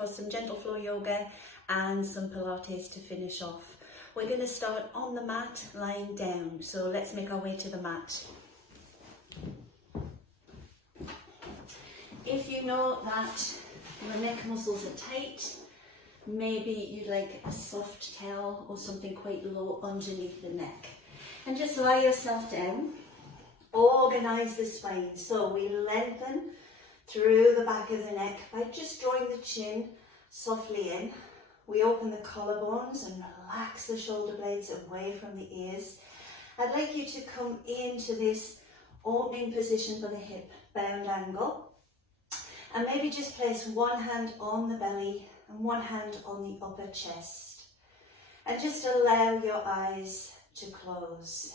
for some gentle floor yoga and some Pilates to finish off. We're going to start on the mat, lying down. So let's make our way to the mat. If you know that your neck muscles are tight, maybe you'd like a soft towel or something quite low underneath the neck. And just lie yourself down. Organise the spine. So we lengthen through the back of the neck by just drawing the chin softly in. We open the collarbones and relax the shoulder blades away from the ears. I'd like you to come into this opening position for the hip, bound angle. And maybe just place one hand on the belly and one hand on the upper chest. And just allow your eyes to close.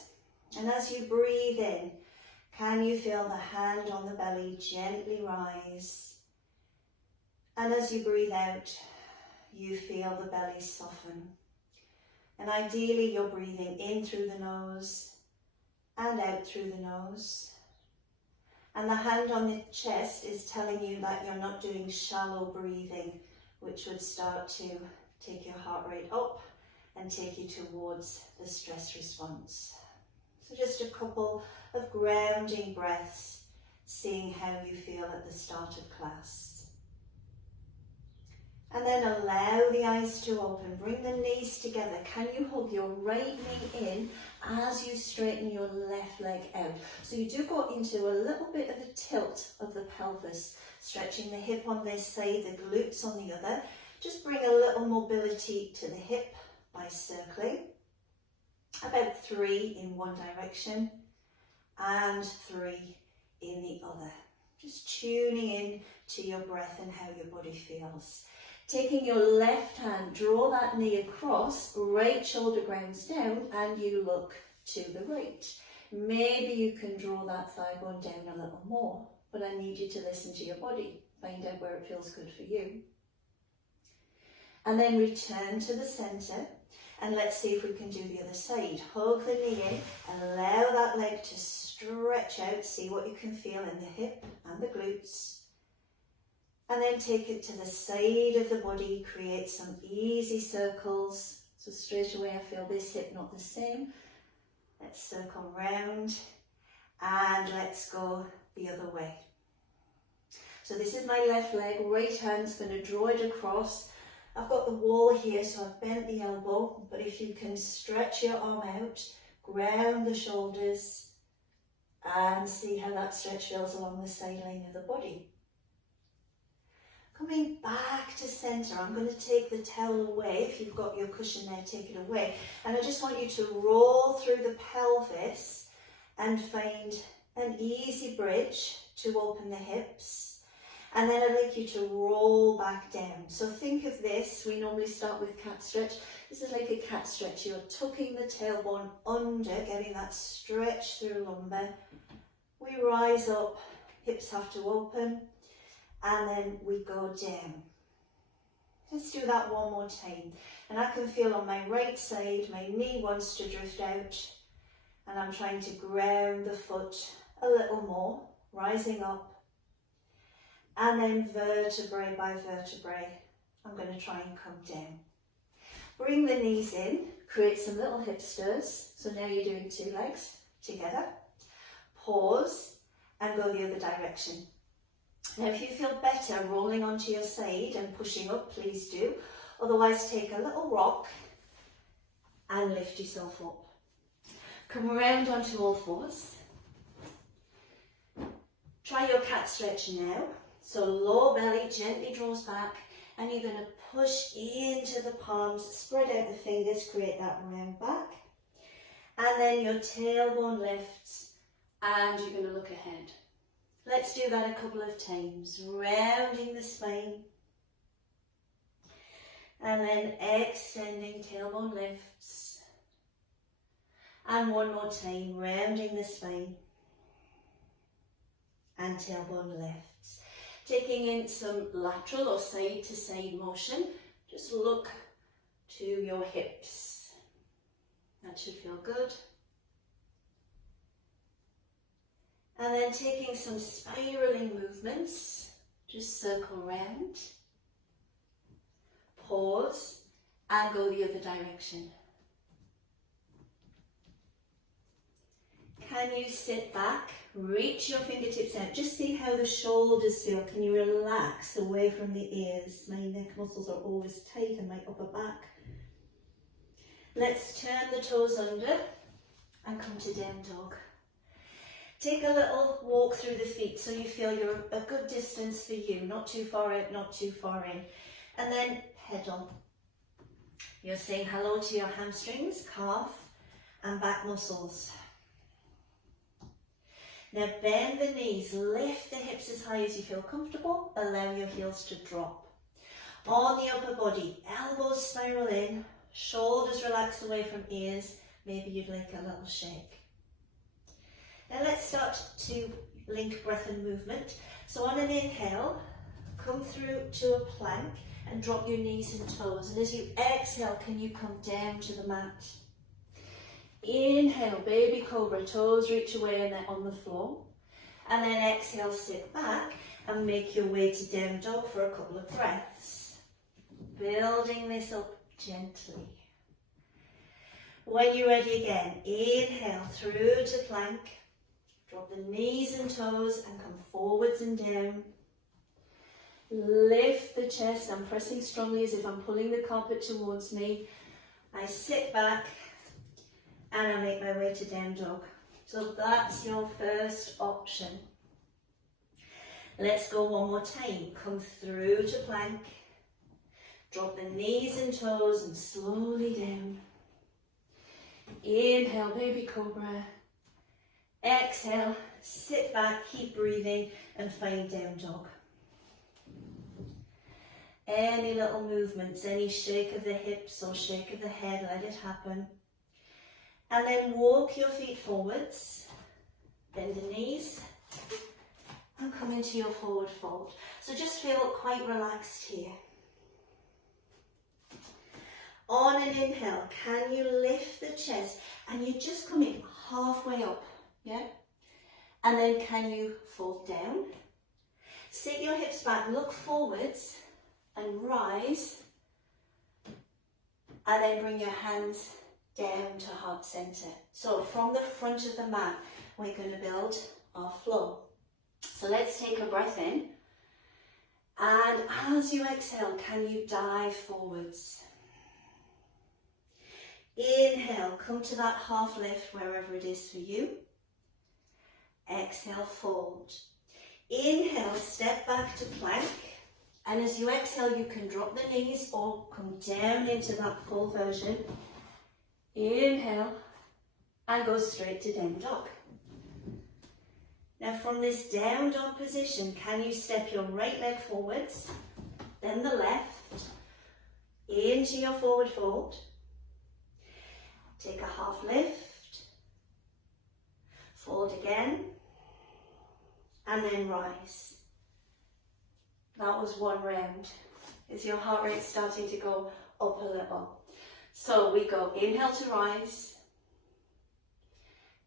And as you breathe in, can you feel the hand on the belly gently rise? And as you breathe out, you feel the belly soften. And ideally you're breathing in through the nose and out through the nose. And the hand on the chest is telling you that you're not doing shallow breathing, which would start to take your heart rate up and take you towards the stress response. So just a couple of grounding breaths, seeing how you feel at the start of class. And then allow the eyes to open, bring the knees together. Can you hug your right knee in as you straighten your left leg out? So you do go into a little bit of a tilt of the pelvis, stretching the hip on this side, the glutes on the other. Just bring a little mobility to the hip by circling. About 3 in one direction and 3 in the other. Just tuning in to your breath and how your body feels. Taking your left hand, draw that knee across, right shoulder grounds down, and you look to the right. Maybe you can draw that thigh bone down a little more, but I need you to listen to your body. Find out where it feels good for you. And then return to the centre. And let's see if we can do the other side. Hug the knee in, allow that leg to stretch out. See what you can feel in the hip and the glutes. And then take it to the side of the body, create some easy circles. So straight away I feel this hip not the same. Let's circle round and let's go the other way. So this is my left leg, right hand's going to draw it across. I've got the wall here, so I've bent the elbow, but if you can stretch your arm out, ground the shoulders, and see how that stretch feels along the side line of the body. Coming back to centre, I'm going to take the towel away. If you've got your cushion there, take it away. And I just want you to roll through the pelvis and find an easy bridge to open the hips. And then I'd like you to roll back down. So think of this, we normally start with cat stretch. This is like a cat stretch. You're tucking the tailbone under, getting that stretch through lumbar. We rise up, hips have to open, and then we go down. Let's do that one more time. And I can feel on my right side, my knee wants to drift out, and I'm trying to ground the foot a little more, rising up. And then vertebrae by vertebrae, I'm going to try and come down. Bring the knees in, create some little hip stirs. So now you're doing 2 legs together. Pause and go the other direction. Now if you feel better rolling onto your side and pushing up, please do. Otherwise take a little rock and lift yourself up. Come around onto all fours. Try your cat stretch now. So low belly gently draws back and you're going to push into the palms, spread out the fingers, create that round back. And then your tailbone lifts and you're going to look ahead. Let's do that a couple of times, rounding the spine. And then extending, tailbone lifts. And one more time, rounding the spine. And tailbone lifts. Taking in some lateral or side to side motion, just look to your hips. That should feel good. And then taking some spiraling movements, just circle round pause, and go the other direction. Can you sit back, reach your fingertips out, just see how the shoulders feel. Can you relax away from the ears? My neck muscles are always tight and my upper back. Let's turn the toes under and come to down dog. Take a little walk through the feet so you feel you're a good distance for you, not too far out, not too far in. And then pedal. You're saying hello to your hamstrings, calf and back muscles. Now bend the knees, lift the hips as high as you feel comfortable, allow your heels to drop. On the upper body, elbows spiral in, shoulders relax away from ears, maybe you'd like a little shake. Now let's start to link breath and movement. So on an inhale, come through to a plank and drop your knees and toes. And as you exhale, can you come down to the mat? Inhale, baby cobra, toes reach away and they're on the floor. And then exhale, sit back and make your way to down dog for a couple of breaths. Building this up gently. When you're ready again, inhale through to plank. Drop the knees and toes and come forwards and down. Lift the chest. I'm pressing strongly as if I'm pulling the carpet towards me. I sit back and I make my way to down dog. So that's your first option. Let's go one more time. Come through to plank. Drop the knees and toes and slowly down. Inhale, baby cobra. Exhale, sit back, keep breathing and find down dog. Any little movements, any shake of the hips or shake of the head, let it happen. And then walk your feet forwards, bend the knees and come into your forward fold. So just feel quite relaxed here. On an inhale, can you lift the chest and you just come in halfway up, yeah? And then can you fold down? Sit your hips back, look forwards and rise. And then bring your hands down to heart center. So from the front of the mat, we're going to build our flow. So let's take a breath in. And as you exhale, can you dive forwards? Inhale, come to that half lift wherever it is for you. Exhale, fold. Inhale, step back to plank. And as you exhale, you can drop the knees or come down into that full version. Inhale and go straight to down dog. Now from this down dog position, can you step your right leg forwards, then the left, into your forward fold. Take a half lift, fold again, and then rise. That was one round. Is your heart rate starting to go up a little? So we go inhale to rise,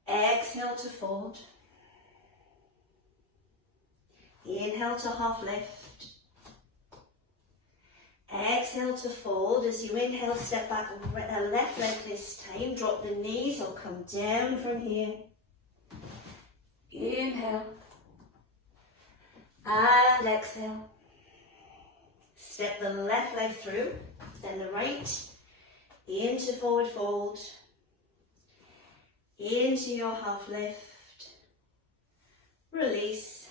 exhale to fold, inhale to half lift, exhale to fold. As you inhale, step back left leg this time, drop the knees or come down from here. Inhale and exhale. Step the left leg through, then the right, into forward fold, into your half lift, release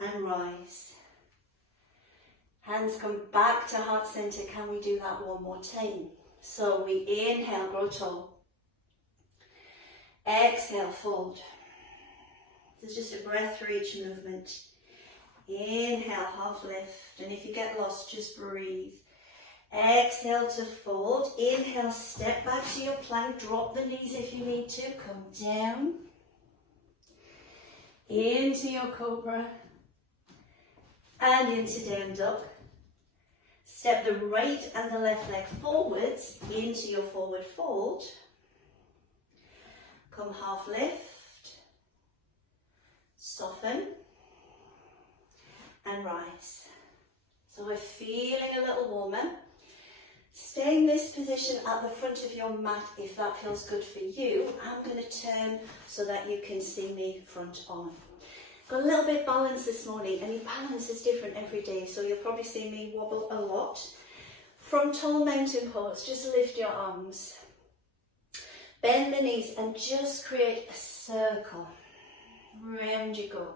and rise. Hands come back to heart center. Can we do that one more time? So we inhale, grow tall. Exhale, fold. There's just a breath for each movement. Inhale, half lift. And if you get lost, just breathe. Exhale to fold. Inhale, step back to your plank. Drop the knees if you need to. Come down. Into your cobra. And into down dog. Step the right and the left leg forwards into your forward fold. Come half lift. Soften. And rise. So we're feeling a little warmer. Stay in this position at the front of your mat if that feels good for you. I'm going to turn so that you can see me front on. Got a little bit of balance this morning, and your balance is different every day, so you'll probably see me wobble a lot. From tall mountain pose, just lift your arms. Bend the knees and just create a circle. Round you go.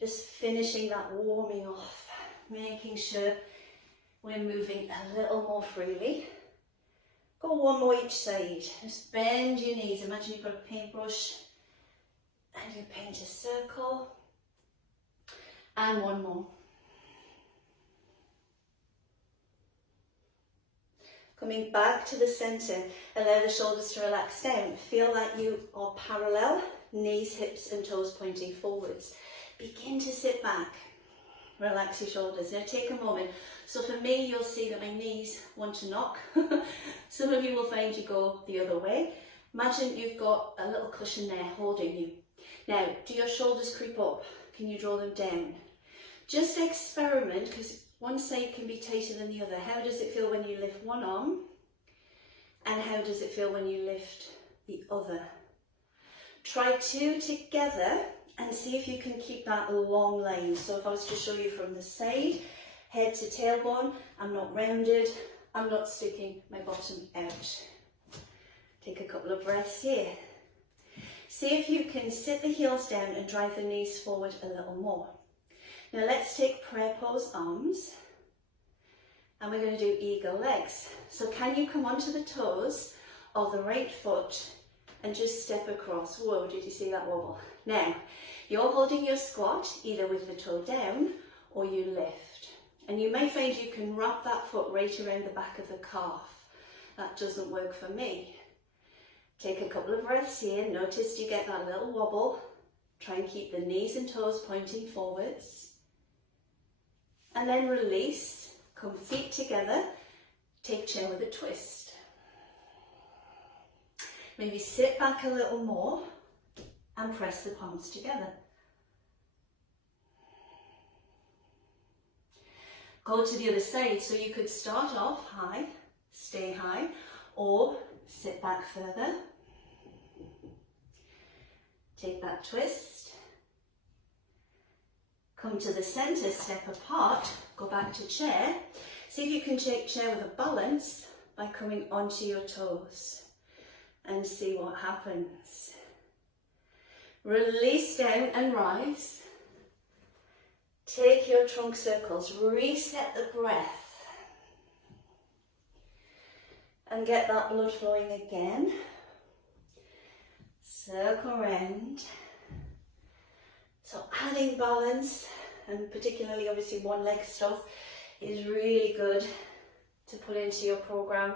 Just finishing that warming off, making sure we're moving a little more freely. Go one more each side. Just bend your knees. Imagine you've got a paintbrush and you paint a circle. And one more. Coming back to the centre, allow the shoulders to relax down. Feel that you are parallel, knees, hips and toes pointing forwards. Begin to sit back. Relax your shoulders. Now take a moment. So for me, you'll see that my knees want to knock. Some of you will find you go the other way. Imagine you've got a little cushion there holding you. Now, do your shoulders creep up? Can you draw them down? Just experiment, because one side can be tighter than the other. How does it feel when you lift one arm? And how does it feel when you lift the other? Try two together and see if you can keep that long line. So if I was to show you from the side, head to tailbone, I'm not rounded, I'm not sticking my bottom out. Take a couple of breaths here. See if you can sit the heels down and drive the knees forward a little more. Now let's take prayer pose arms, and we're going to do eagle legs. So can you come onto the toes of the right foot and just step across? Whoa, did you see that wobble? Now, you're holding your squat either with the toe down or you lift. And you may find you can wrap that foot right around the back of the calf. That doesn't work for me. Take a couple of breaths here. Notice you get that little wobble. Try and keep the knees and toes pointing forwards. And then release. Come feet together. Take chair with a twist. Maybe sit back a little more and press the palms together. Go to the other side. So you could start off high, stay high, or sit back further. Take that twist. Come to the centre, step apart, go back to chair. See if you can take chair with a balance by coming onto your toes and see what happens. Release down and rise. Take your trunk circles, reset the breath and get that blood flowing again. Circle round. So adding balance, and particularly obviously one leg stuff, is really good to put into your program.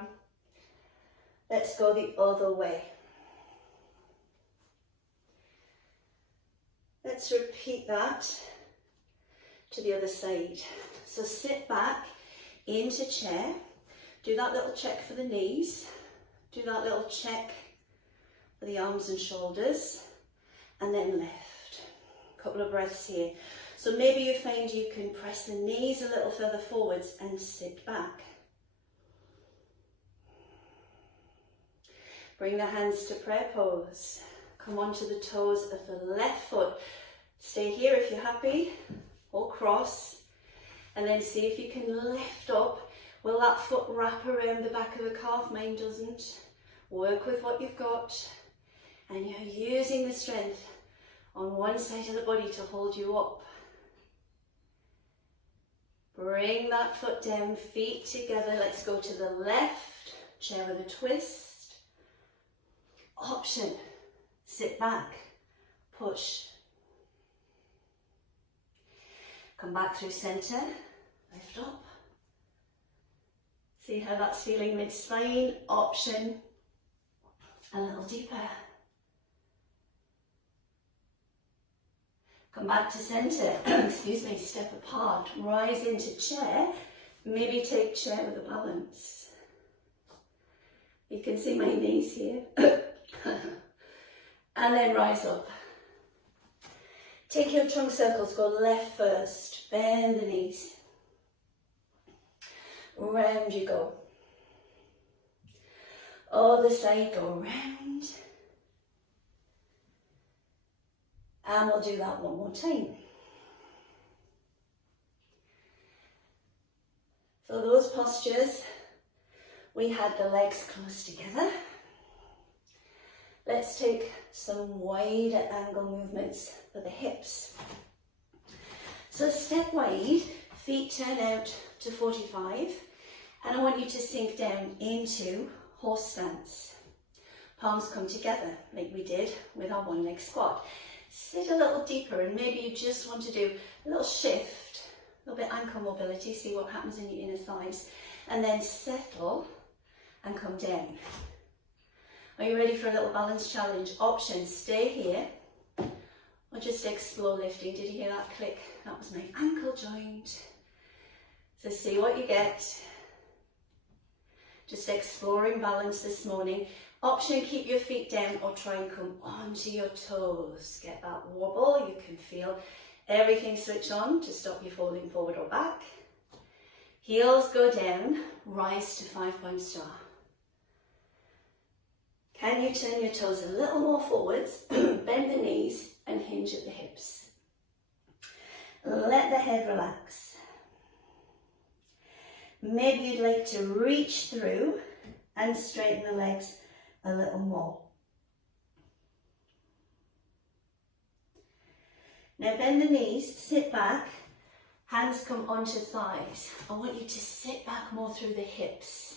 Let's go the other way. Let's repeat that to the other side. So sit back into chair, do that little check for the knees, do that little check for the arms and shoulders, and then lift. A couple of breaths here. So maybe you find you can press the knees a little further forwards and sit back. Bring the hands to prayer pose. Come onto the toes of the left foot. Stay here if you're happy, or cross. And then see if you can lift up. Will that foot wrap around the back of the calf? Mine doesn't. Work with what you've got. And you're using the strength on one side of the body to hold you up. Bring that foot down, feet together. Let's go to the left, chair with a twist. Option, sit back, push. Come back through centre, lift up. See how that's feeling mid-spine. Option, a little deeper. Come back to centre, excuse me, step apart, rise into chair, maybe take chair with a balance. You can see my knees here. And then rise up. Take your trunk circles, go left first, bend the knees. round you go. Other side, go round. And we'll do that one more time. So those postures, we had the legs close together. Let's take some wider angle movements for the hips. So step wide, feet turn out to 45, and I want you to sink down into horse stance. Palms come together like we did with our one leg squat. Sit a little deeper, and maybe you just want to do a little shift, a little bit ankle mobility, see what happens in your inner thighs, and then settle and come down. Are you ready for a little balance challenge? Options, stay here or just explore lifting. Did you hear that click? That was my ankle joint. So see what you get. Just exploring balance this morning. Option, keep your feet down or try and come onto your toes. Get that wobble. You can feel everything switch on to stop you falling forward or back. Heels go down, rise to 5-point star. Can you turn your toes a little more forwards, bend the knees and hinge at the hips. Let the head relax. Maybe you'd like to reach through and straighten the legs a little more. Now bend the knees, sit back, hands come onto thighs. I want you to sit back more through the hips.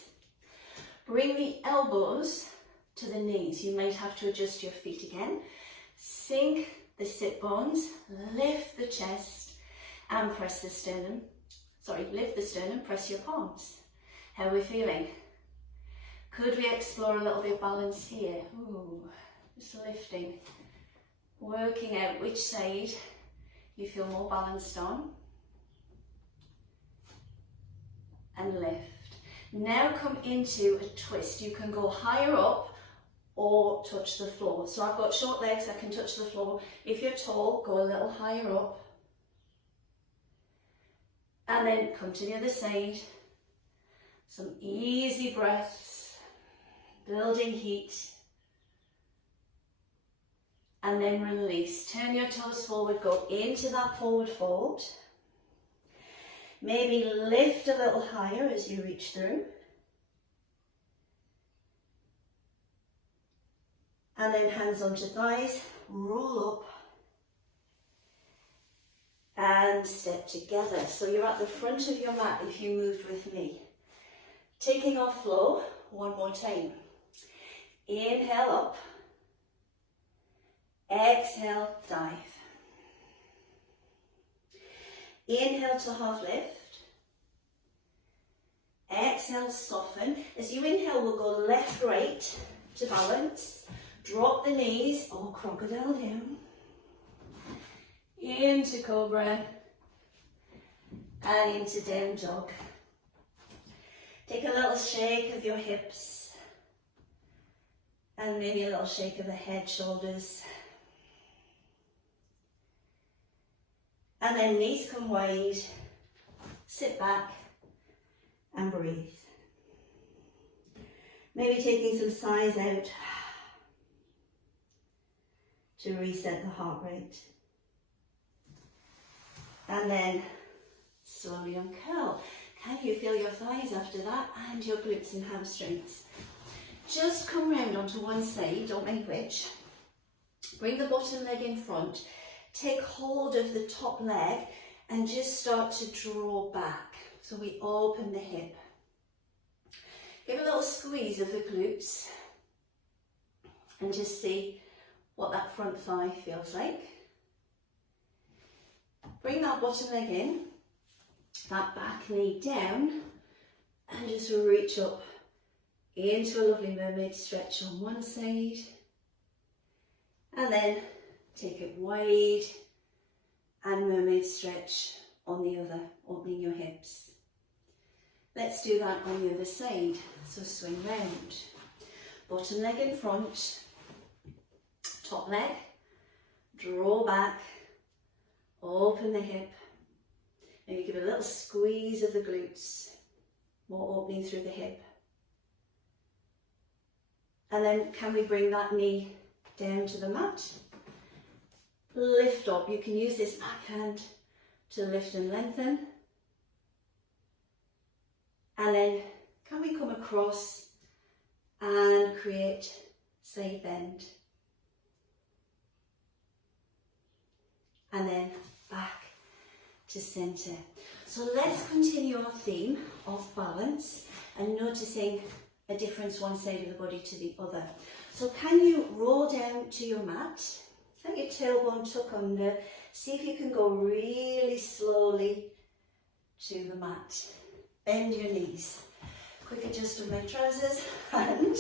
Bring the elbows to the knees. You might have to adjust your feet again. Sink the sit bones, lift the chest and press the sternum. Lift the sternum, press your palms. How are we feeling? Could we explore a little bit of balance here? Ooh, just lifting, working out which side you feel more balanced on. And lift. Now come into a twist. You can go higher up or touch the floor. So I've got short legs, I can touch the floor. If you're tall, go a little higher up. And then come to the other side. Some easy breaths, building heat. And then release. Turn your toes forward, go into that forward fold. Maybe lift a little higher as you reach through. And then hands onto thighs, roll up and step together. So you're at the front of your mat if you moved with me. Taking our flow one more time. Inhale up, exhale, dive. Inhale to half lift. Exhale, soften. As you inhale, we'll go left, right to balance. Drop the knees or crocodile down. Into cobra and into down dog. Take a little shake of your hips and maybe a little shake of the head, shoulders. And then knees come wide, sit back and breathe. Maybe taking some sighs out to reset the heart rate. And then slowly uncurl. Can you feel your thighs after that and your glutes and hamstrings? Just come round onto one side, don't mind which. Bring the bottom leg in front. Take hold of the top leg and just start to draw back. So we open the hip. Give a little squeeze of the glutes and just see what that front thigh feels like. Bring that bottom leg in, that back knee down, and just reach up into a lovely mermaid stretch on one side. And then take it wide and mermaid stretch on the other, opening your hips. Let's do that on the other side. So swing round. Bottom leg in front, top leg, draw back, open the hip. Maybe give a little squeeze of the glutes. more opening through the hip. And then can we bring that knee down to the mat? Lift up. You can use this backhand to lift and lengthen. And then can we come across and create side bend? And then back to centre. So let's continue our theme of balance and noticing a difference one side of the body to the other. So can you roll down to your mat? Let your tailbone tuck under. See if you can go really slowly to the mat. Bend your knees. Quick adjust of my trousers and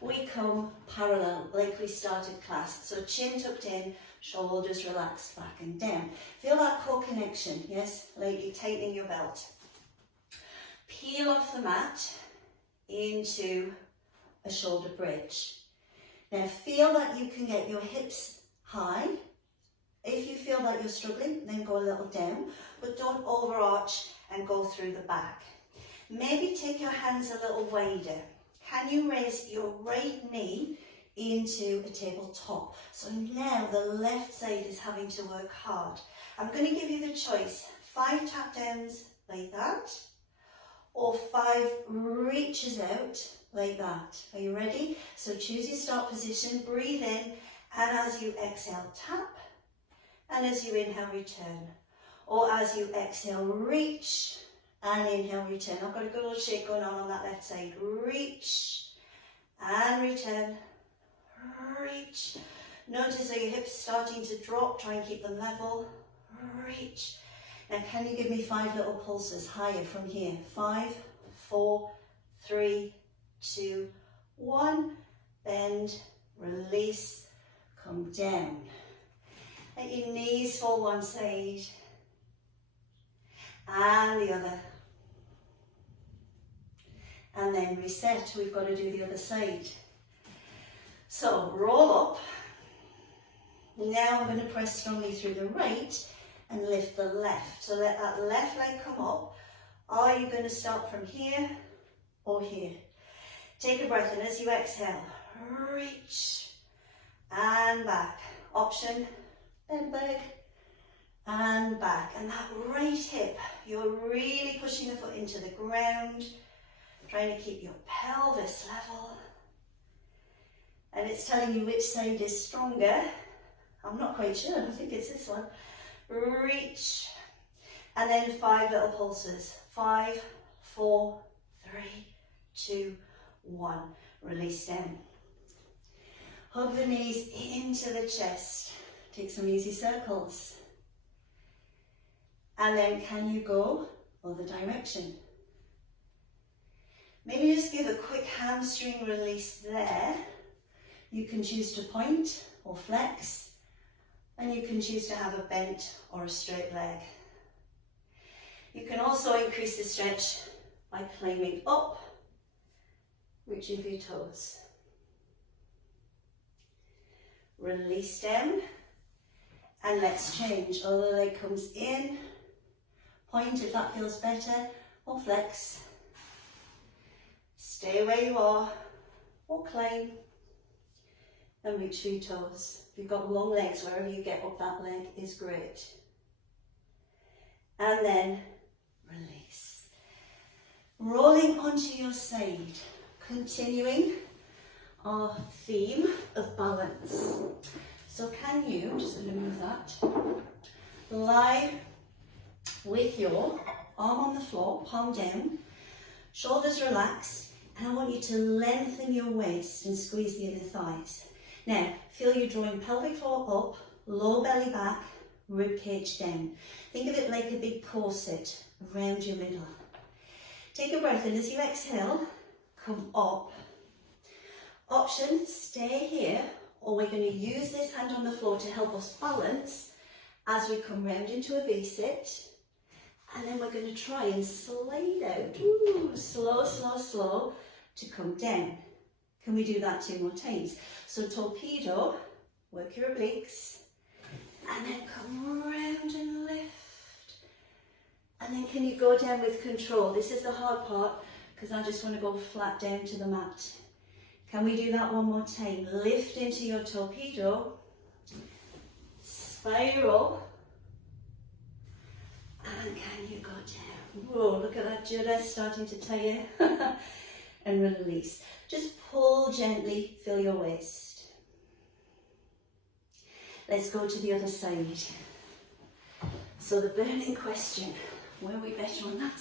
we come parallel like we started class. So chin tucked in, shoulders relaxed back and down. Feel that core connection, yes? Like you're tightening your belt. Peel off the mat into a shoulder bridge. Now feel that you can get your hips high. If you feel that you're struggling, then go a little down, but don't overarch and go through the back. Maybe take your hands a little wider. Can you raise your right knee into a tabletop? So now the left side is having to work hard. I'm going to give you the choice, 5 tap downs like that, or 5 reaches out like that. Are you ready? So choose your start position, breathe in, and as you exhale, tap, and as you inhale, return. Or as you exhale, reach, and inhale, return. I've got a good little shake going on that left side. Reach, and return, reach. Notice how your hips starting to drop, try and keep them level. Reach. Now can you give me 5 little pulses higher from here? 5, 4, 3, 2, 1. Bend, release, come down. Let your knees fall one side and the other. And then reset. We've got to do the other side. So roll up. Now I'm going to press strongly through the right and lift the left. So let that left leg come up. Are you going to start from here or here? Take a breath, and as you exhale, reach and back. Option, bend leg and back. And that right hip, you're really pushing the foot into the ground, trying to keep your pelvis level. And it's telling you which side is stronger. I'm not quite sure, I think it's this one. Reach. And then 5 little pulses. 5, 4, 3, 2, 1. Release down. Hug the knees into the chest. Take some easy circles. And then can you go other direction? Maybe just give a quick hamstring release there. You can choose to point or flex, and you can choose to have a bent or a straight leg. You can also increase the stretch by climbing up, reaching for your toes. Release down, and let's change. Other leg comes in, point if that feels better, or flex. Stay where you are, or climb, and reach for your toes. If you've got long legs, wherever you get up that leg is great. And then release. Rolling onto your side, continuing our theme of balance. So can you, just going to move that, lie with your arm on the floor, palm down, shoulders relaxed, and I want you to lengthen your waist and squeeze the inner thighs. Now, feel you're drawing pelvic floor up, low belly back, rib cage down. Think of it like a big corset around your middle. Take a breath in. As you exhale, come up. Option, stay here, or we're going to use this hand on the floor to help us balance as we come round into a V-sit. And then we're going to try and slide out. Ooh, slow, slow, slow to come down. Can we do that 2 more times? So torpedo, work your obliques, and then come round and lift. And then can you go down with control? This is the hard part. because I just want to go flat down to the mat. Can we do that one more time? Lift into your torpedo, spiral, and can you go down? Whoa, look at that judder starting to tire. And release. Just pull gently, fill your waist. Let's go to the other side. So the burning question, were we better on that